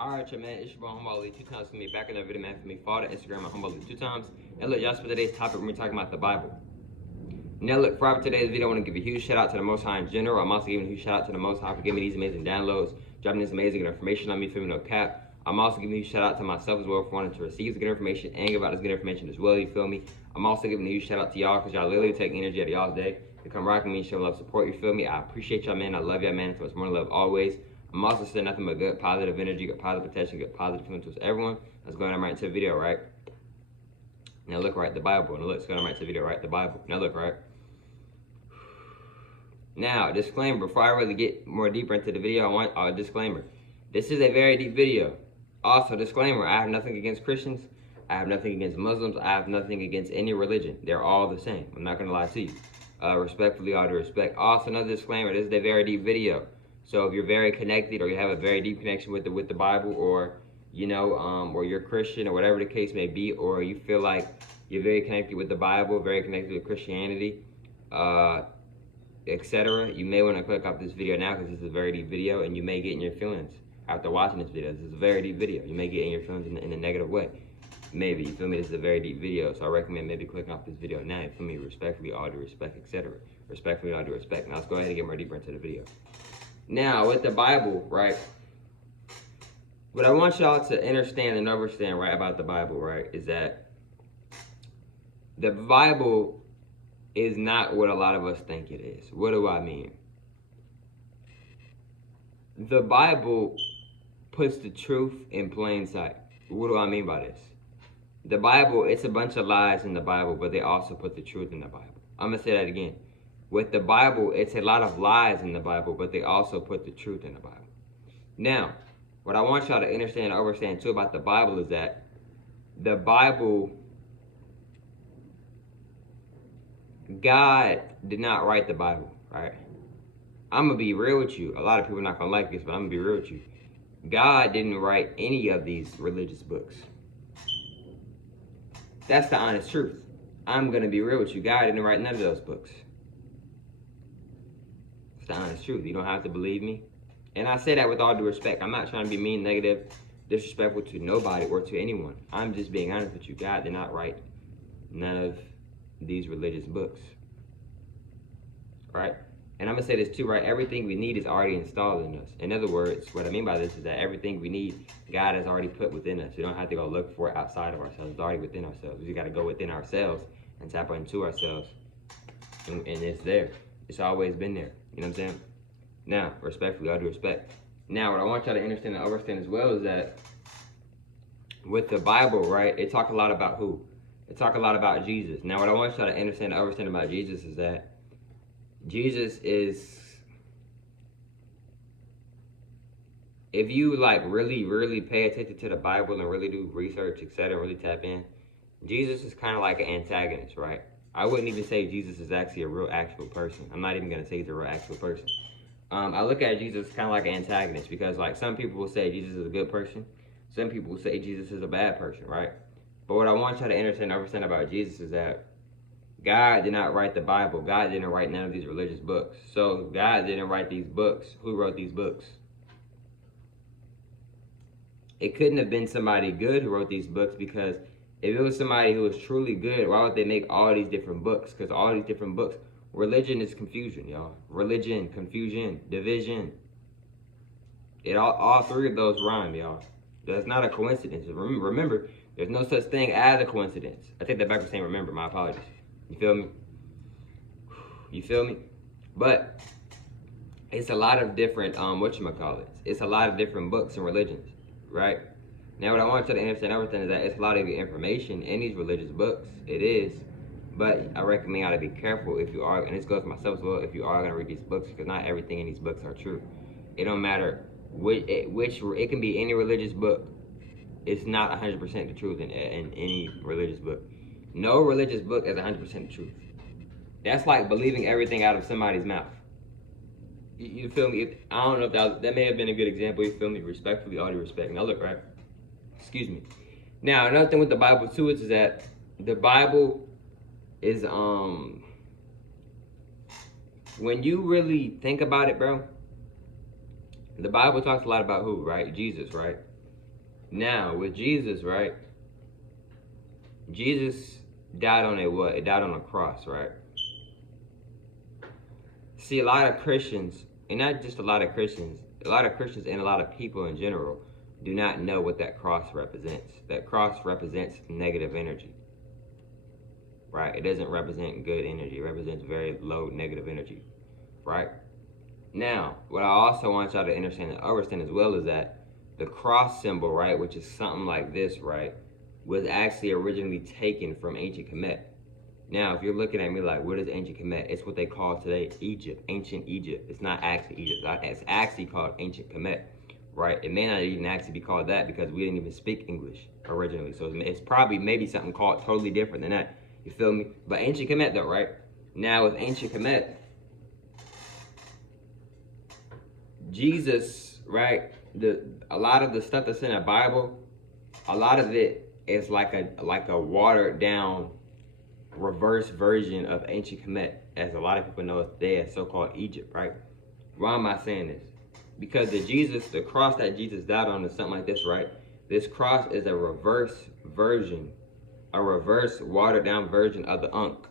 Alright, y'all, man, it's your boy Humble 2 times for me. Back in the video, man, for me. Follow the Instagram at Humble 2 times. And look, y'all, for today's topic, we're talking about the Bible. Now, look, for today's video, I want to give a huge shout out to the Most High in general. I'm also giving a huge shout out to the Most High for giving me these amazing downloads, dropping this amazing information on me, filming no cap. I'm also giving a huge shout out to myself as well for wanting to receive this good information and give out this good information as well, you feel me? I'm also giving a huge shout out to y'all because y'all literally take energy out of y'all's day to come rock with me and show love, support, you feel me? I appreciate y'all, man. I love y'all, man. So much more love always. I'm also saying nothing but good positive energy, good positive protection, good positive feeling towards everyone. Let's go right into the video, right? Now look, right, the Bible. Now let's go right into the video, right? The Bible. Now look, right? Now, disclaimer, before I really get more deeper into the video, I want a disclaimer. This is a very deep video. Also, disclaimer, I have nothing against Christians. I have nothing against Muslims. I have nothing against any religion. They're all the same. I'm not going to lie to you. Respectfully, all due respect. Also, another disclaimer, this is a very deep video. So if you're very connected or you have a very deep connection with the Bible, or, you know, or you're Christian or whatever the case may be, or you feel like you're very connected with the Bible, very connected with Christianity, etc., you may want to click off this video now because this is a very deep video and you may get in your feelings after watching this video. This is a very deep video. You may get in your feelings in a negative way. Maybe, you feel me? This is a very deep video, so I recommend maybe clicking off this video now. You feel me? Respectfully, all due respect, etc. Respectfully, all due respect. Now let's go ahead and get more deeper into the video. Now, with the Bible, right, what I want y'all to understand and understand, right, about the Bible, right, is that the Bible is not what a lot of us think it is. What do I mean? The Bible puts the truth in plain sight. What do I mean by this? The Bible, it's a bunch of lies in the Bible, but they also put the truth in the Bible. I'm going to say that again. With the Bible, it's a lot of lies in the Bible, but they also put the truth in the Bible. Now, what I want y'all to understand and understand too about the Bible is that the Bible, God did not write the Bible, right? I'm going to be real with you. A lot of people are not going to like this, but I'm going to be real with you. God didn't write any of these religious books. That's the honest truth. I'm going to be real with you. God didn't write none of those books. The honest truth. You don't have to believe me. And I say that with all due respect. I'm not trying to be mean, negative, disrespectful to nobody or to anyone. I'm just being honest with you. God did not write none of these religious books. Right? And I'm going to say this too, right? Everything we need is already installed in us. In other words, what I mean by this is that everything we need, God has already put within us. We don't have to go look for it outside of ourselves. It's already within ourselves. We got to go within ourselves and tap into ourselves. And it's there. It's always been there. You know what I'm saying? Now, respectfully, all due respect. Now, what I want y'all to understand and understand as well is that with the Bible, right, it talk a lot about who? It talk a lot about Jesus. Now, what I want y'all to understand and understand about Jesus is that Jesus is, if you like really pay attention to the Bible and really do research, etc., really tap in, Jesus is kind of like an antagonist, right? I wouldn't even say Jesus is actually a real actual person. I'm not even going to say he's a real actual person. I look at Jesus kind of like an antagonist because like some people will say Jesus is a good person. Some people will say Jesus is a bad person, right? But what I want y'all to understand about Jesus is that God did not write the Bible. God didn't write none of these religious books. So God didn't write these books. Who wrote these books? It couldn't have been somebody good who wrote these books, because if it was somebody who was truly good, why would they make all these different books? Because all these different books, religion is confusion, y'all. Religion, confusion, division. All three of those rhyme, y'all. That's not a coincidence. Remember, there's no such thing as a coincidence. I take that back from saying remember. My apologies. You feel me? You feel me? But it's a lot of different, whatchamacallits. It's a lot of different books and religions, right? Now, what I want you to understand everything is that it's a lot of information in these religious books. It is. But I recommend y'all to be careful if you are, and this goes for myself as well, if you are going to read these books, because not everything in these books are true. It don't matter which it can be any religious book. It's not 100% the truth in any religious book. No religious book is 100% the truth. That's like believing everything out of somebody's mouth. You feel me? I don't know if that may have been a good example. You feel me? Respectfully, all due respect. Now look, right? Excuse me. Now, another thing with the Bible too is that the Bible is, when you really think about it, bro, the Bible talks a lot about who, right? Jesus, right? Now, with Jesus, right? Jesus died on a what? It died on a cross, right? See, a lot of Christians, and not just a lot of Christians and a lot of people in general do not know what that cross represents. That cross represents negative energy, right? It doesn't represent good energy. It represents very low negative energy, right? Now, what I also want y'all to understand and understand as well is that the cross symbol, right, which is something like this, right, was actually originally taken from ancient Kemet. Now, if you're looking at me like, what is ancient Kemet? It's what they call today Egypt, ancient Egypt. It's not actually Egypt. It's actually called ancient Kemet, right? It may not even actually be called that because we didn't even speak English originally. So it's probably maybe something called totally different than that. You feel me? But ancient Kemet though, right? Now with ancient Kemet, Jesus, right? A lot of the stuff that's in the Bible, a lot of it is like a watered down reverse version of ancient Kemet, as a lot of people know it today as so-called Egypt, right? Why am I saying this? Because the cross that Jesus died on is something like this, right? This cross is a reverse version, a reverse watered down version of the Ankh.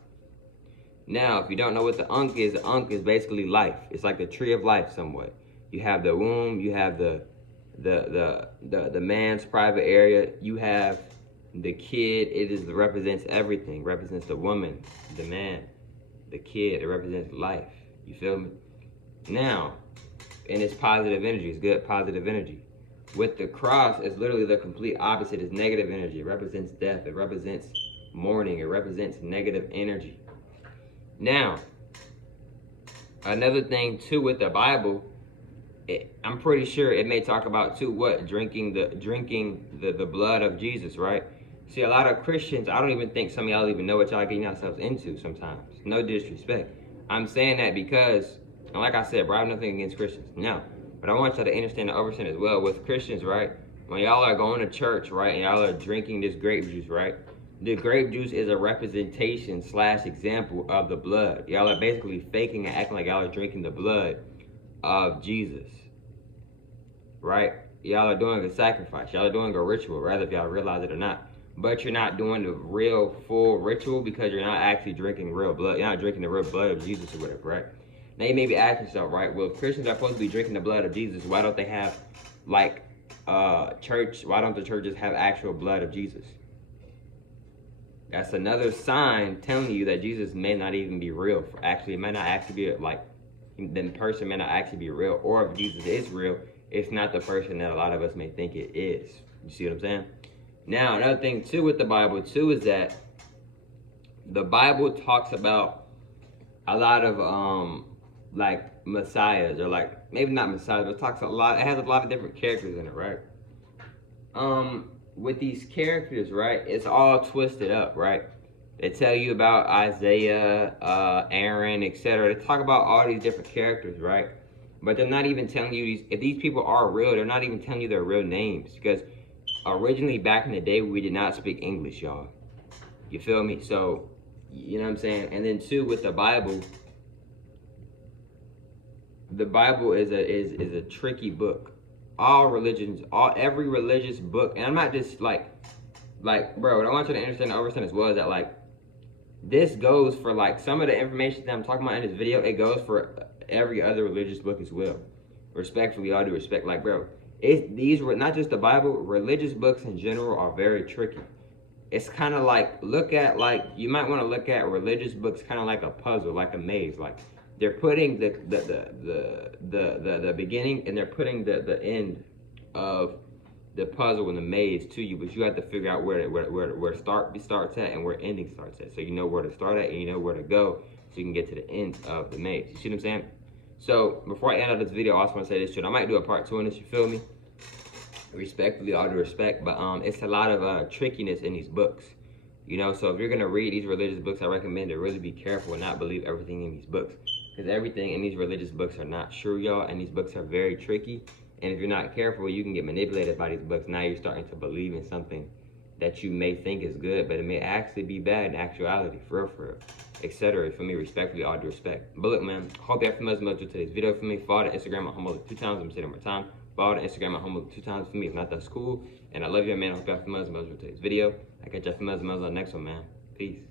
Now, if you don't know what the Ankh is basically life. It's like the tree of life somewhat. You have the womb, you have the man's private area, you have the kid. It represents everything. Represents the woman, the man, the kid. It represents life. You feel me? Now, and it's positive energy. It's good positive energy. With the cross, it's literally the complete opposite. It's negative energy. It represents death. It represents mourning. It represents negative energy. Now, another thing too with the Bible, I'm pretty sure it may talk about too what drinking the blood of Jesus, right? See, a lot of Christians, I don't even think some of y'all even know what y'all getting yourselves into sometimes. No disrespect. I'm saying that because, and like I said, bro, I have nothing against Christians. No. But I want y'all to understand and understand as well with Christians, right? When y'all are going to church, right, and y'all are drinking this grape juice, right? The grape juice is a representation / example of the blood. Y'all are basically faking and acting like y'all are drinking the blood of Jesus, right? Y'all are doing a sacrifice. Y'all are doing a ritual, rather if y'all realize it or not. But you're not doing the real full ritual because you're not actually drinking real blood. You're not drinking the real blood of Jesus or whatever, right? Now you may be asking yourself, right? Well, if Christians are supposed to be drinking the blood of Jesus, why don't they have like church? Why don't the churches have actual blood of Jesus? That's another sign telling you that Jesus may not even be real. Actually, it may not actually be like the person may not actually be real. Or if Jesus is real, it's not the person that a lot of us may think it is. You see what I'm saying? Now, another thing too with the Bible too is that the Bible talks about a lot of like messiahs, or like maybe not messiahs, but it talks a lot. It has a lot of different characters in it, right? With these characters, right, it's all twisted up, right? They tell you about Isaiah, Aaron, etc. They talk about all these different characters, right? But they're not even telling you if these people are real, they're not even telling you their real names. Because originally back in the day, we did not speak English, y'all. You feel me? So, you know what I'm saying? And then too, with the Bible is a tricky book. All religions, every religious book, and I'm not just like, bro, what I want you to understand and understand as well is that like, this goes for like some of the information that I'm talking about in this video, it goes for every other religious book as well. Respectfully, all due respect, like, bro, these were not just the Bible, religious books in general are very tricky. It's kind of like, you might want to look at religious books kind of like a puzzle, like a maze. Like they're putting the beginning and they're putting the end of the puzzle and the maze to you, but you have to figure out where starts at and where ending starts at. So you know where to start at and you know where to go, so you can get to the end of the maze. You see what I'm saying? So before I end out this video, I also want to say this shit. I might do a part 2 on this. You feel me? Respectfully, all due respect, but it's a lot of trickiness in these books. You know, so if you're gonna read these religious books, I recommend to really be careful and not believe everything in these books, because everything in these religious books are not true, y'all, and these books are very tricky. And if you're not careful, you can get manipulated by these books. Now you're starting to believe in something that you may think is good, but it may actually be bad in actuality, for real, etc. For me, respectfully, all due respect. But look, man, hope you have much to today's video. For me, follow the Instagram at Humble 2 times. I'm saying it one more time. Follow the Instagram at Humble 2 times for me. If not, that's cool. And I love you, man. I hope y'all familiar with today's video. I catch y'all familiar on the next one, man. Peace.